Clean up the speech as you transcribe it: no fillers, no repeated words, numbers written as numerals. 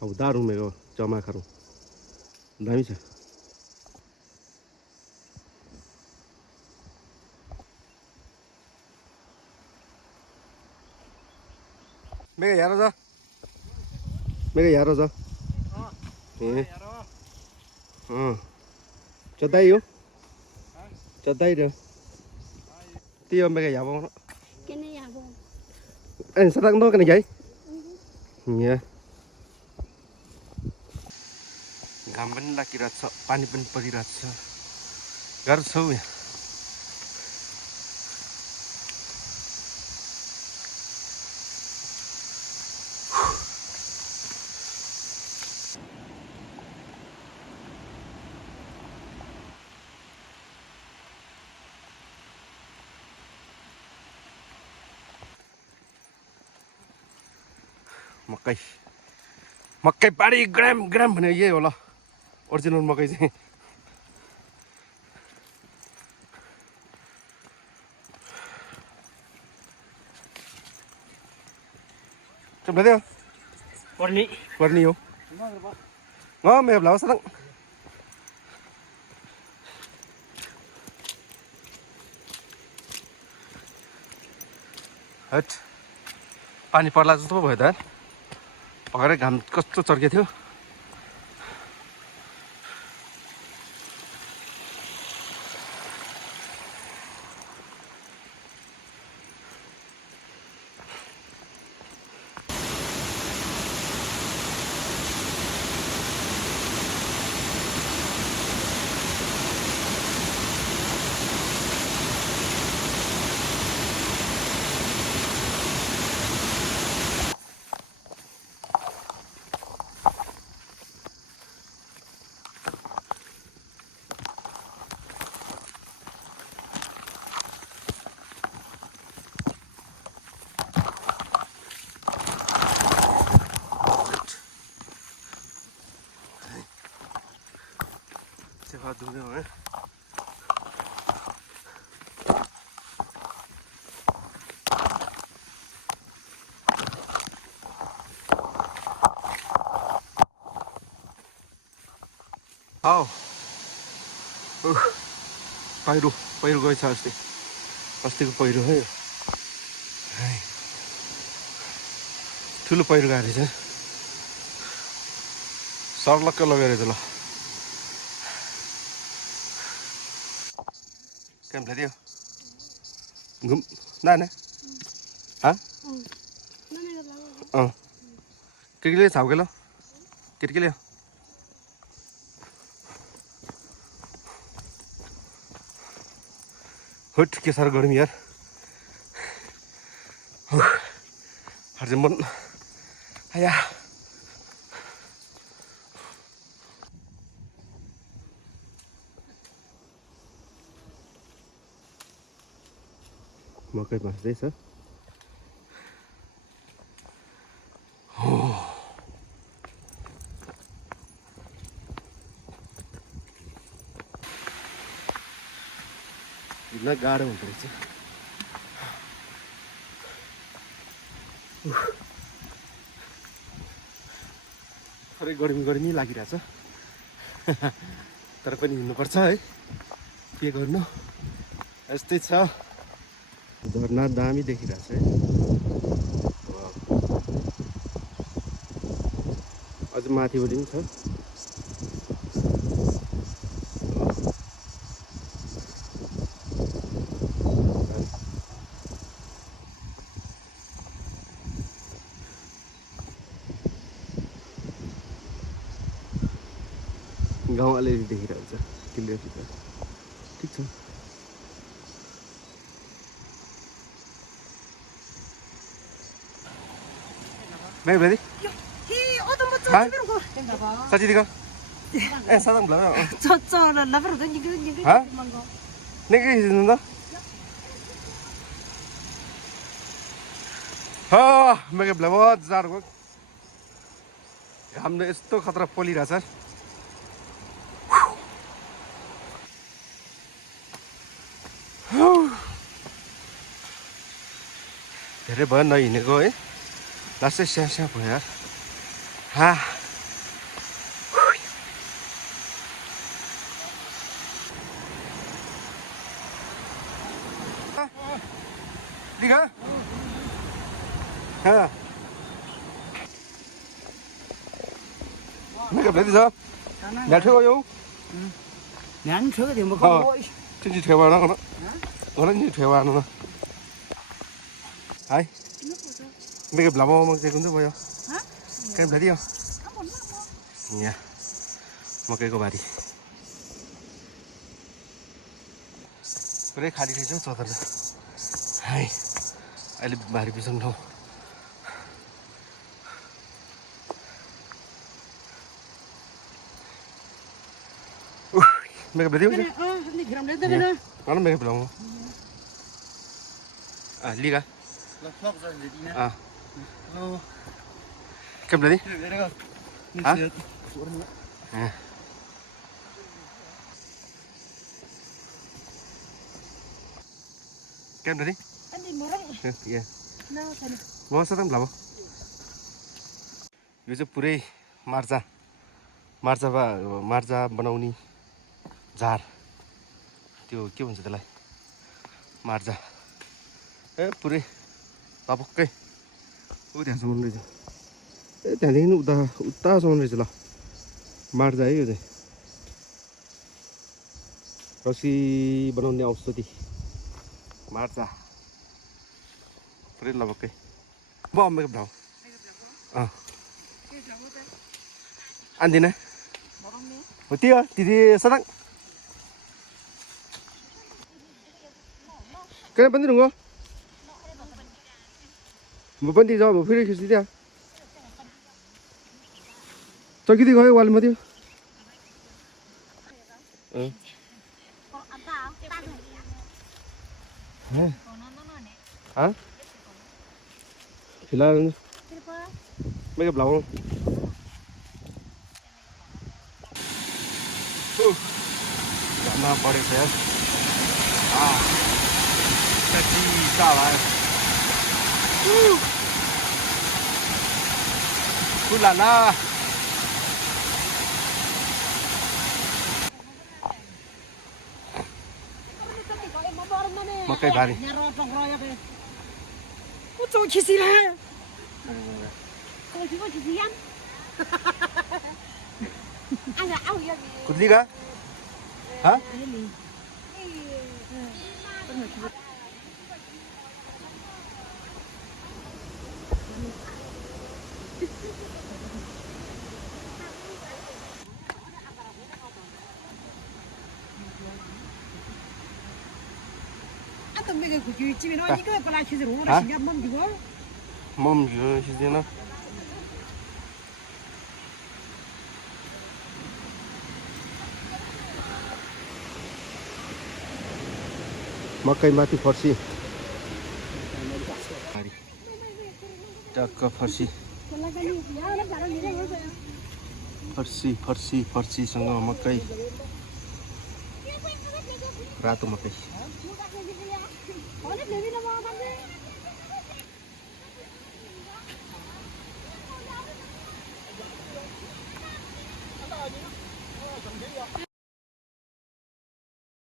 hầu đa luôn mày rồi cho mai kharo đấy chứ mấy cái giá đó ra mấy cái giá đó ra cho tay không cho tay được tiêu mấy cái giá không cái này à không anh sao đang nói cái này vậy nhỉ घाम पनि लागिरहेको छ पानी पनि परिरहेको छ गाह्रो छ यहाँ मकै मकै पारी ग्राम ग्राम भने यही होला ओरिजिनल मकै चाहिँ Chụp đấy không? Quần nhiều. Ngon mềm lắm sao? Hết. पानी पर्ला जस्तो पो भयो त भर्खरै घाम कस्तो चर्केको थियो सेवा दुख्ने हो आओ पहिरो पहिरो गएछ अस्ति अस्तिको पहिरो है ठुलो पहिरो गएको रहेछ सर्लक्क लगेर त ल Kem lấy tiêu. Ngum, đây này. Hả? Cái kia sao cái lo? Cái liền. Hốt cái sao गर्मी यार. हर जमन. आया. मकै भाँच्दैछ हिँड्न गाह्रो हुँदो रहेछ थोरै गर्मी गर्मी लागिरहेछ तर पनि हिँड्नुपर्छ है के गर्नु यस्तै छ झरना दामी देखिरहेछ है अझ माथिबाट पनि छ गाउँ अलिअलि देखिरहेको छ क्लियर ठिक छ Baik berarti? Hah? Saji tiga? Sadang belakang. Hah? Nih ke sini tuh? हाँ मैं बहुत ज़्यादा को हमने इस तो खतरा पोली रहा सर तेरे बहुत नई निको है लास्ट से शेयर शेयर यार हाँ Liga? Ha. Mấy gặp đấy thì sao? Nhà theo không? Nhắn thứ thì mà không lỗi. Chứ gì theo vào nó. Nó như theo vào nó. Hay. Mấy gặp làm không cái con thứ bao nhiêu? Hả? Cái em lấy đi không? Nha. Một cái của bà đi. 그래 가리 되죠 저들은. 아이 알리 말이 비상로. Mày gặp được chưa? Nó mày gặp lòng. À ly cả. À. Cầm lấy đi. Hả? À. Kem đấy đi. Iya. Mau sao làm यो चाहिँ पुरै मार्जा बनाउने झार त्यो के भन्छ त्यसलाई मार्जा ए पुरै टपक्कै उ त्यहाँसम्म रहेछ ए त्यहाँदेखि उतासम्म रहेछ ल मार्जा है यो चाहिँ रक्सी बनाउने औषधि मार्जा पुरै लपक्कै म makeup ढाउ Andina. Betul ya, di sana. Kenapa nih nunggu? Mau pergi jauh, mau pergi ke sini ya? Coba kita kau wal mati. Hah? Hilang. Mereka belakang. Karena body fat. Kaki salah. Ulala. Makai bari. Kau kisi lah. Kudli kah? Hah? Atau mereka kucing cipin orang itu apa lagi seru orang singgah mom juga. Mom juga sih na. Makai mati farsi. Cakap farsi. Farsi सँग मकै रातो मकै